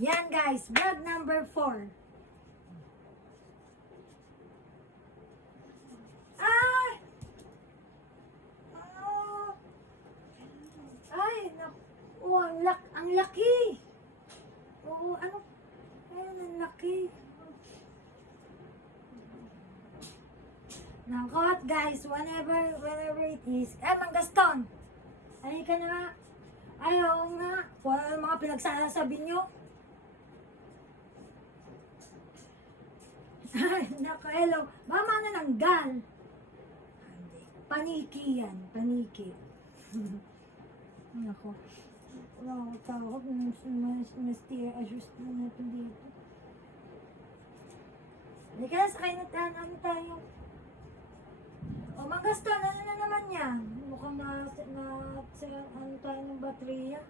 Yan guys, vlog number 4. Ay! Oh! Ay, naku. Oh, ang laki. Oo, ano? Ayun, ang laki. Nangkot guys, whenever it is. Mang Gaston. Halika na nga. Ayaw nga. Kung ano mga pinagsasabi nyo. Naku, hello. Mama na ng gal. Paniki yan. Paniki. Naku. Wala ako tawag. Mas-steer. Adjust na natin dito. Halika na, sakay na tayo. Ano tayo? O, Mang Gaston, ano na naman yan? Mukhang ano tayo ng baterya.